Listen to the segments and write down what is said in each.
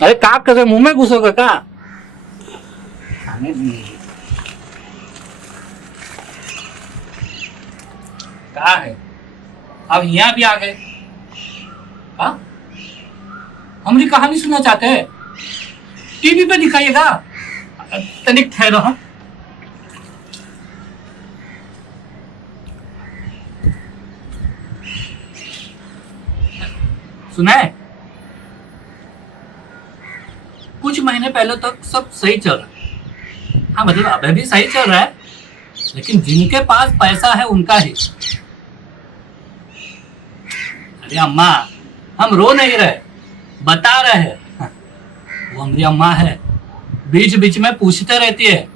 अरे का कर रहे, मुंह में घुसोगे का? खाने नहीं। कहा है? अब यहाँ भी आ गए। हाँ, हमारी कहानी सुनना चाहते हैं? टीवी पे दिखाइएगा। तनिक ठहरो। हाँ, सुना है? कुछ महीने पहले तक सब सही चल रहा है। हाँ मतलब अभी भी सही चल रहा है, लेकिन जिनके पास पैसा है उनका ही। अरे अम्मा, हम रो नहीं रहे, बता रहे हैं। हाँ, वो हमारी अम्मा है, बीच बीच में पूछते रहती है,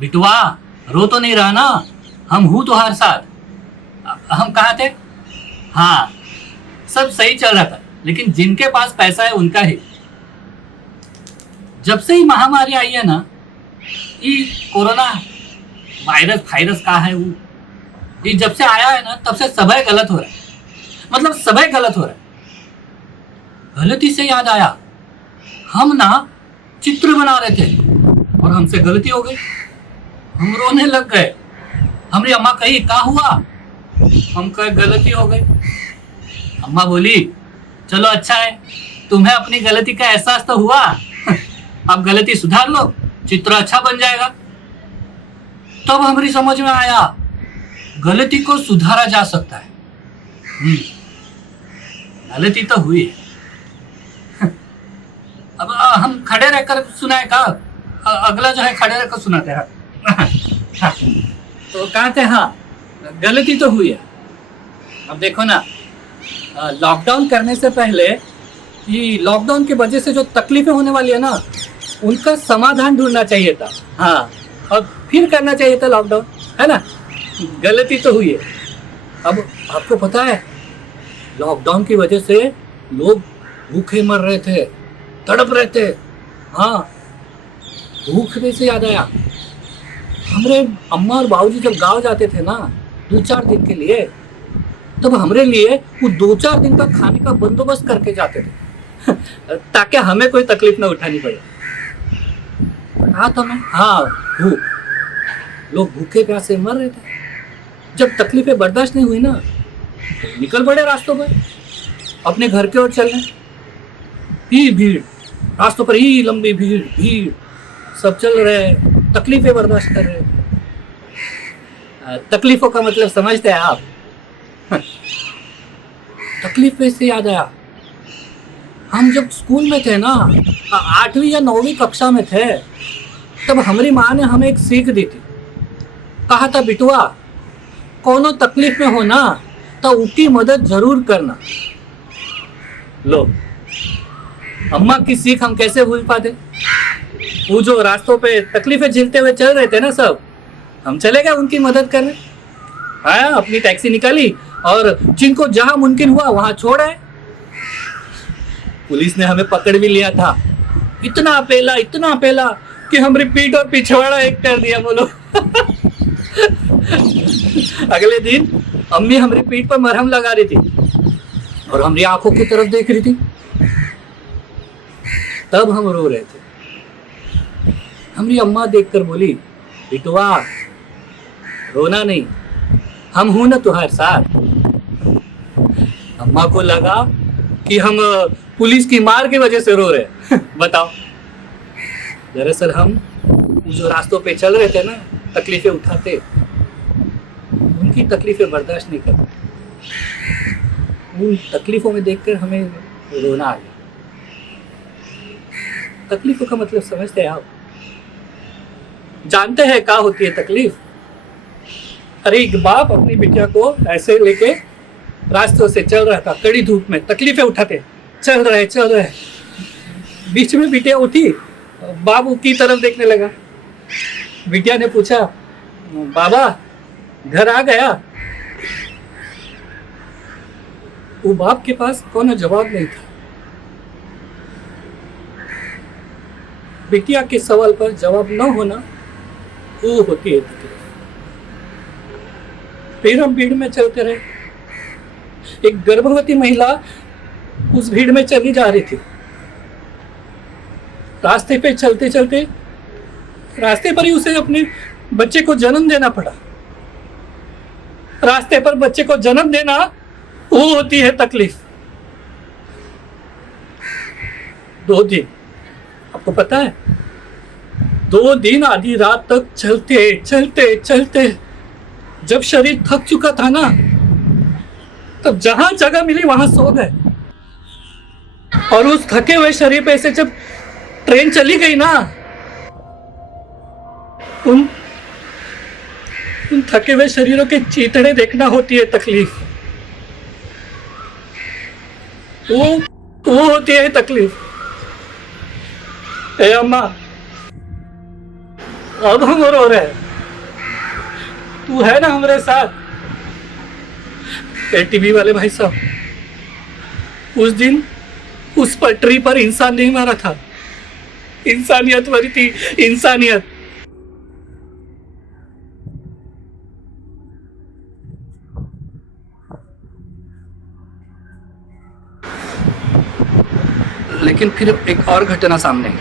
बिटवा रो तो नहीं रहा ना, हम हूं तुम्हारे साथ। हम कहा थे? हाँ, सब सही चल रहा था, लेकिन जिनके पास पैसा है उनका ही। जब से ही महामारी आई है ना, ये कोरोना वायरस का है वो, ये जब से आया है ना तब से सब गलत हो रहा है। मतलब सब गलत हो रहा है। गलती से याद आया, हम ना चित्र बना रहे थे और हमसे गलती हो गई, हम रोने लग गए। हमारी अम्मा कही क्या हुआ? हम कहे गलती हो गई। अम्मा बोली चलो अच्छा है, तुम्हें अपनी गलती का एहसास तो हुआ, अब गलती सुधार लो, चित्र अच्छा बन जाएगा। तब हमारी समझ में आया गलती को सुधारा जा सकता है। गलती तो हुई है। अब हम खड़े रहकर सुनाए का? अगला जो है खड़े रहकर सुनाते हैं। तो कहते हैं हाँ, गलती तो हुई है। अब देखो ना, लॉकडाउन करने से पहले ये लॉकडाउन की वजह से जो तकलीफें होने वाली है ना, उनका समाधान ढूंढना चाहिए था। हाँ, और फिर करना चाहिए था लॉकडाउन, है ना? गलती तो हुई है। अब आपको पता है, लॉकडाउन की वजह से लोग भूखे मर रहे थे, तड़प रहे थे। हाँ, भूखने से याद आया, हमारे अम्मा और बाबूजी जब गांव जाते थे ना 2-4 दिन के लिए, तब हमारे लिए वो 2-4 दिन का खाने का बंदोबस्त करके जाते थे ताकि हमें कोई तकलीफ ना उठानी पड़े। हाँ तो मैं, हाँ, भूख, लोग भूखे प्यासे मर रहे थे। जब तकलीफें बर्दाश्त नहीं हुई ना, तो निकल पड़े रास्तों पर अपने घर की ओर चलने। ही भीड़, रास्तों पर ही लंबी भीड़ भीड़, सब चल रहे, तकलीफें बर्दाश्त कर रहे। तकलीफों का मतलब समझते हैं आप? तकलीफ से याद आया, हम जब स्कूल में थे ना, 8वीं या 9वीं कक्षा में थे, तब हमारी माँ ने हमें एक सीख दी थी। कहा था बिटुआ, कोनो तकलीफ में हो ना तो उसकी मदद जरूर करना। लो, अम्मा की सीख हम कैसे भूल पाते? वो जो रास्तों पे तकलीफें झेलते हुए चल रहे थे ना सब, हम चले गए उनकी मदद करने। हाँ, अपनी टैक्सी निकाली और जिनको जहां मुमकिन हुआ वहां छोड़ आए। पुलिस ने हमें पकड़ भी लिया था, इतना पेला कि हमारी पीठ और पिछवाड़ा एक कर दिया। बोलो अगले दिन अम्मी हमारी पीठ पर मरहम लगा रही थी और हमारी आंखों की तरफ देख रही थी। तब हम रो रहे थे। हमारी अम्मा देखकर बोली, बिटवा रोना नहीं, हम हूं ना तुम्हारे साथ। अम्मा को लगा कि हम पुलिस की मार की वजह से रो रहे। बताओ, दरअसल हम जो रास्तों पे चल रहे थे ना, तकलीफें उठाते, उनकी तकलीफें बर्दाश्त नहीं करते। उन तकलीफों में देखकर हमें रोना आ गया। तकलीफों का मतलब समझते हैं आप? जानते हैं क्या होती है तकलीफ? अरे एक बाप अपनी बिटिया को ऐसे लेके रास्तों से चल रहा था, कड़ी धूप में, तकलीफें उठाते, चल रहे। बीच में बिटिया उठी, बाबू की तरफ देखने लगा। बिटिया ने पूछा, बाबा घर आ गया? वो बाप के पास कोनो जवाब नहीं था। बिटिया के सवाल पर जवाब न होना वो होती है तकलीफ। फिर हम भीड़ में चलते रहे। एक गर्भवती महिला उस भीड़ में चली जा रही थी। रास्ते पे चलते चलते रास्ते पर ही उसे अपने बच्चे को जन्म देना पड़ा। रास्ते पर बच्चे को जन्म देना वो होती है तकलीफ। 2 दिन, आपको पता है, 2 दिन आधी रात तक चलते चलते चलते जब शरीर थक चुका था ना, तब जहां जगह मिली वहां सो गए। और उस थके हुए शरीर पे से जब ट्रेन चली गई ना, उन थके हुए शरीरों के चीतड़े देखना होती है तकलीफ। वो होती है तकलीफ। ए अम्मा, अब हम रो रहे हैं, तू है ना हमारे साथ। टीवी वाले भाई साहब, उस दिन उस पटरी पर इंसान नहीं मारा था, इंसानियत मरी थी, इंसानियत। लेकिन फिर एक और घटना सामने आई।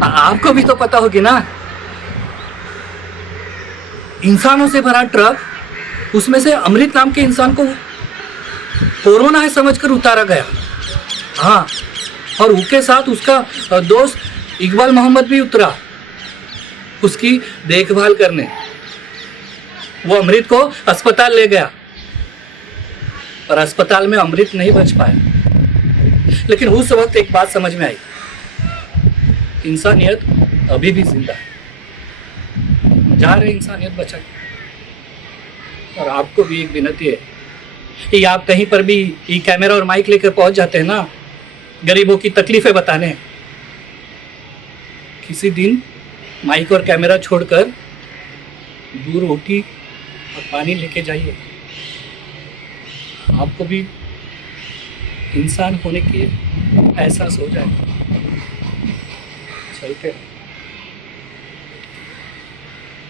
आपको भी तो पता होगी ना, इंसानों से भरा ट्रक, उसमें से अमृत नाम के इंसान को कोरोना है समझकर उतारा गया। हाँ, और उसके साथ उसका दोस्त इकबाल मोहम्मद भी उतरा उसकी देखभाल करने। वो अमृत को अस्पताल ले गया, और अस्पताल में अमृत नहीं बच पाया। लेकिन उस वक्त एक बात समझ में आई, इंसानियत अभी भी जिंदा है, जा रहे इंसानियत बचा। और आपको भी एक विनती है कि आप कहीं पर भी ये कैमरा और माइक लेकर पहुंच जाते हैं ना, गरीबों की तकलीफें बताने, किसी दिन माइक और कैमरा छोड़कर दूर रोटी और पानी लेके जाइए। आपको भी इंसान होने की एहसास हो जाए। चलते हैं।